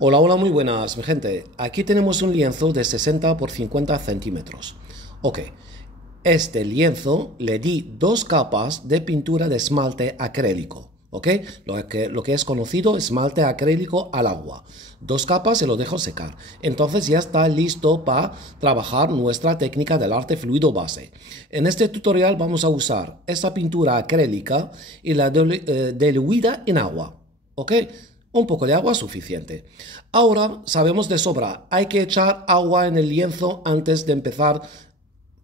Hola, hola, muy buenas, mi gente. Aquí tenemos un lienzo de 60 por 50 centímetros. Ok, este lienzo le di dos capas de pintura de esmalte acrílico. Ok, lo que es conocido esmalte acrílico al agua. Dos capas y lo dejo secar. Entonces ya está listo para trabajar nuestra técnica del arte fluido base. En este tutorial vamos a usar esta pintura acrílica y la diluida en agua. ¿Ok? Un poco de agua suficiente. Ahora sabemos de sobra, hay que echar agua en el lienzo antes de empezar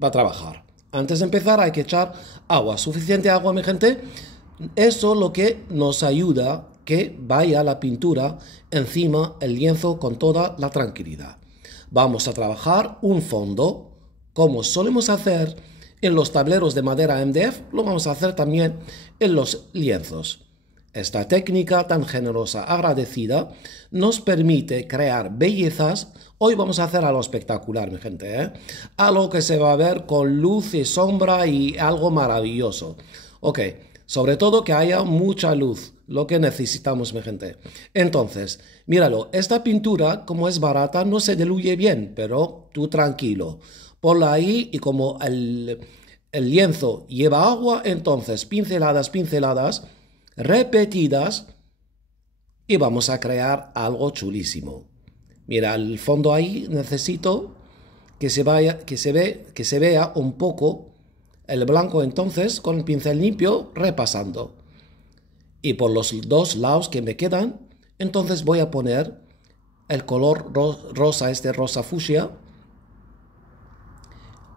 a trabajar. Antes de empezar hay que echar agua, suficiente agua, mi gente. Eso es lo que nos ayuda que vaya la pintura encima el lienzo con toda la tranquilidad. Vamos a trabajar un fondo, como solemos hacer en los tableros de madera MDF, lo vamos a hacer también en los lienzos. Esta técnica tan generosa, agradecida, nos permite crear bellezas. Hoy vamos a hacer algo espectacular, mi gente, ¿eh? Algo que se va a ver con luz y sombra y algo maravilloso. Ok, sobre todo que haya mucha luz, lo que necesitamos, mi gente. Entonces, míralo, esta pintura, como es barata, no se diluye bien, pero tú tranquilo. Ponla ahí y como el lienzo lleva agua, entonces pinceladas, pinceladas repetidas y vamos a crear algo chulísimo. Mira, el fondo ahí necesito que se vea un poco el blanco, entonces con el pincel limpio repasando. Y por los dos lados que me quedan, entonces voy a poner el color rosa, este rosa fucsia.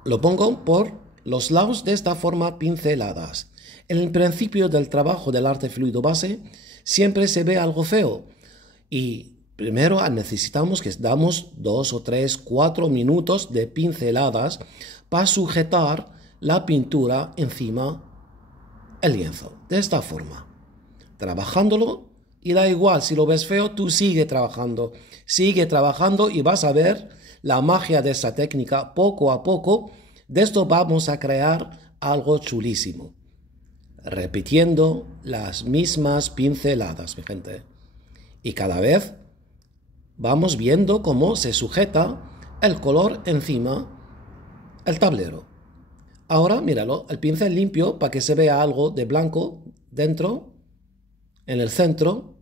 Lo pongo por los lados de esta forma pinceladas. En el principio del trabajo del arte fluido base siempre se ve algo feo y primero necesitamos que damos 2 o 3, 4 minutos de pinceladas para sujetar la pintura encima el lienzo, de esta forma, trabajándolo. Y da igual, si lo ves feo, tú sigue trabajando y vas a ver la magia de esa técnica poco a poco. De esto vamos a crear algo chulísimo, repitiendo las mismas pinceladas, mi gente. Y cada vez vamos viendo cómo se sujeta el color encima el tablero. Ahora, míralo, el pincel limpio para que se vea algo de blanco dentro, en el centro,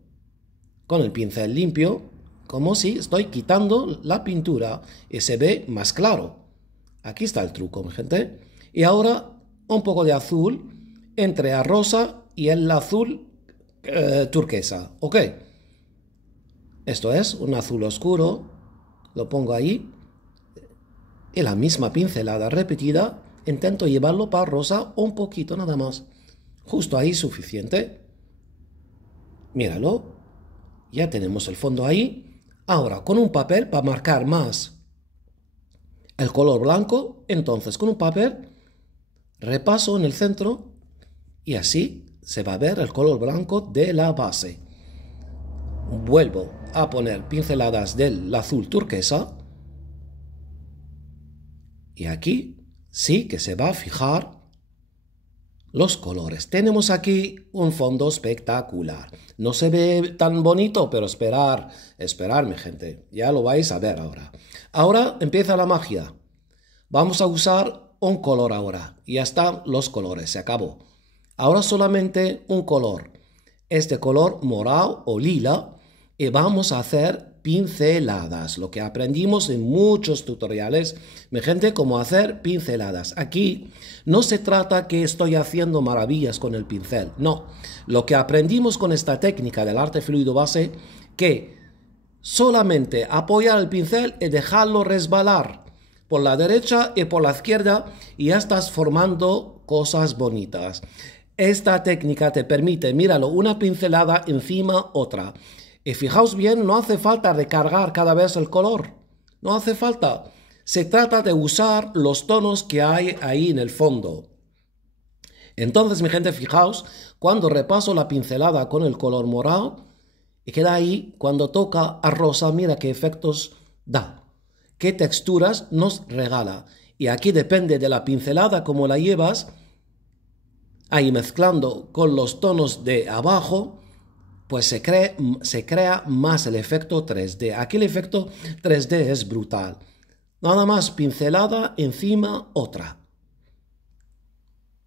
con el pincel limpio, como si estoy quitando la pintura y se ve más claro. Aquí está el truco, mi gente. Y ahora un poco de azul entre el rosa y el azul turquesa. Ok. Esto es un azul oscuro. Lo pongo ahí. Y la misma pincelada repetida. Intento llevarlo para rosa un poquito nada más. Justo ahí suficiente. Míralo. Ya tenemos el fondo ahí. Ahora con un papel para marcar más el color blanco. Entonces con un papel repaso en el centro y así se va a ver el color blanco de la base. Vuelvo a poner pinceladas del azul turquesa y aquí sí que se va a fijar los colores. Tenemos aquí un fondo espectacular. No se ve tan bonito, pero esperar, mi gente. Ya lo vais a ver ahora. Ahora empieza la magia. Vamos a usar un color ahora. Ya están los colores, se acabó. Ahora solamente un color. Este color morado o lila. Y vamos a hacer pinceladas. Lo que aprendimos en muchos tutoriales, mi gente, cómo hacer pinceladas. Aquí no se trata que estoy haciendo maravillas con el pincel. No. Lo que aprendimos con esta técnica del arte fluido base, que solamente apoyar el pincel y dejarlo resbalar por la derecha y por la izquierda y ya estás formando cosas bonitas. Esta técnica te permite, míralo, una pincelada encima otra. Y fijaos bien, no hace falta recargar cada vez el color. No hace falta. Se trata de usar los tonos que hay ahí en el fondo. Entonces, mi gente, fijaos, cuando repaso la pincelada con el color morado, y queda ahí, cuando toca a rosa, mira qué efectos da, qué texturas nos regala. Y aquí depende de la pincelada, como la llevas, ahí mezclando con los tonos de abajo, pues se crea más el efecto 3D. Aquí el efecto 3D es brutal. Nada más pincelada encima otra.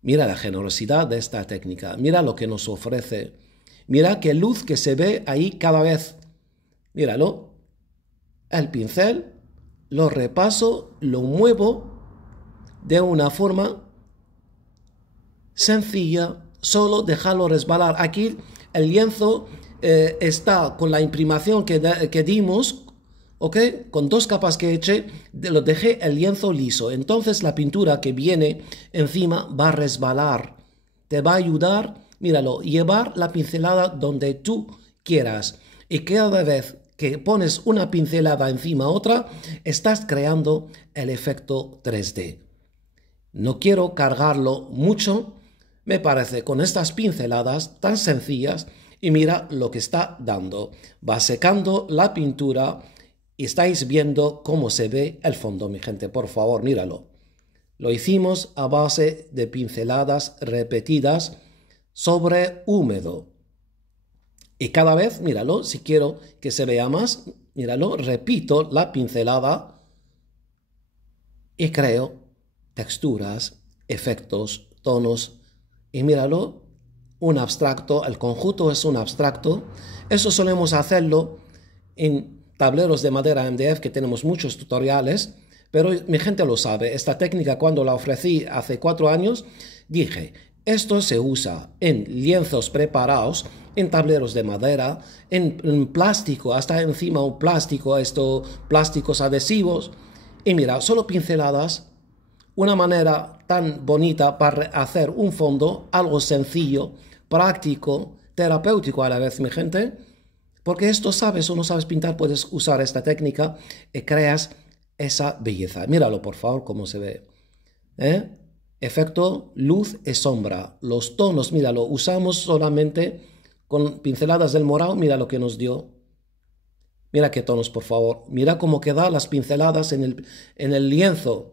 Mira la generosidad de esta técnica. Mira lo que nos ofrece. Mira qué luz que se ve ahí cada vez. Míralo. El pincel, lo repaso, lo muevo de una forma sencilla, solo dejarlo resbalar. Aquí el lienzo está con la imprimación que dimos, ¿ok? Con 2 capas que eché, lo dejé el lienzo liso. Entonces la pintura que viene encima va a resbalar. Te va a ayudar, míralo, llevar la pincelada donde tú quieras. Y cada vez que pones una pincelada encima otra, estás creando el efecto 3D. No quiero cargarlo mucho, me parece, con estas pinceladas tan sencillas, y mira lo que está dando. Va secando la pintura y estáis viendo cómo se ve el fondo, mi gente. Por favor, míralo. Lo hicimos a base de pinceladas repetidas sobre húmedo. Y cada vez, míralo, si quiero que se vea más, míralo, repito la pincelada y creo texturas, efectos, tonos. Y míralo, un abstracto, el conjunto es un abstracto. Eso solemos hacerlo en tableros de madera MDF, que tenemos muchos tutoriales, pero mi gente lo sabe. Esta técnica, cuando la ofrecí hace 4 años, dije, esto se usa en lienzos preparados, en tableros de madera, en plástico, hasta encima un plástico, plásticos adhesivos. Y mira, solo pinceladas, una manera tan bonita para hacer un fondo, algo sencillo, práctico, terapéutico a la vez, mi gente. Porque esto sabes o no sabes pintar, puedes usar esta técnica y creas esa belleza. Míralo, por favor, cómo se ve. Efecto luz y sombra. Los tonos, míralo, usamos solamente con pinceladas del morado. Mira lo que nos dio. Mira qué tonos, por favor. Mira cómo quedan las pinceladas en el lienzo.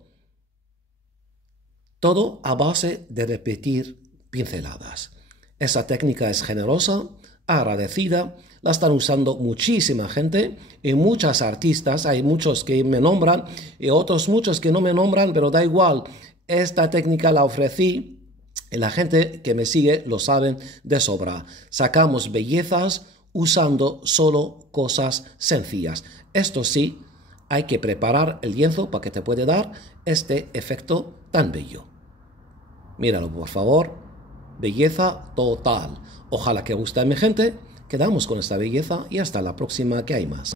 Todo a base de repetir pinceladas. Esa técnica es generosa, agradecida, la están usando muchísima gente y muchas artistas. Hay muchos que me nombran y otros muchos que no me nombran, pero da igual. Esta técnica la ofrecí y la gente que me sigue lo saben de sobra. Sacamos bellezas usando solo cosas sencillas. Esto sí, hay que preparar el lienzo para que te pueda dar este efecto tan bello. Míralo, por favor. Belleza total. Ojalá que guste a mi gente. Quedamos con esta belleza y hasta la próxima, que hay más.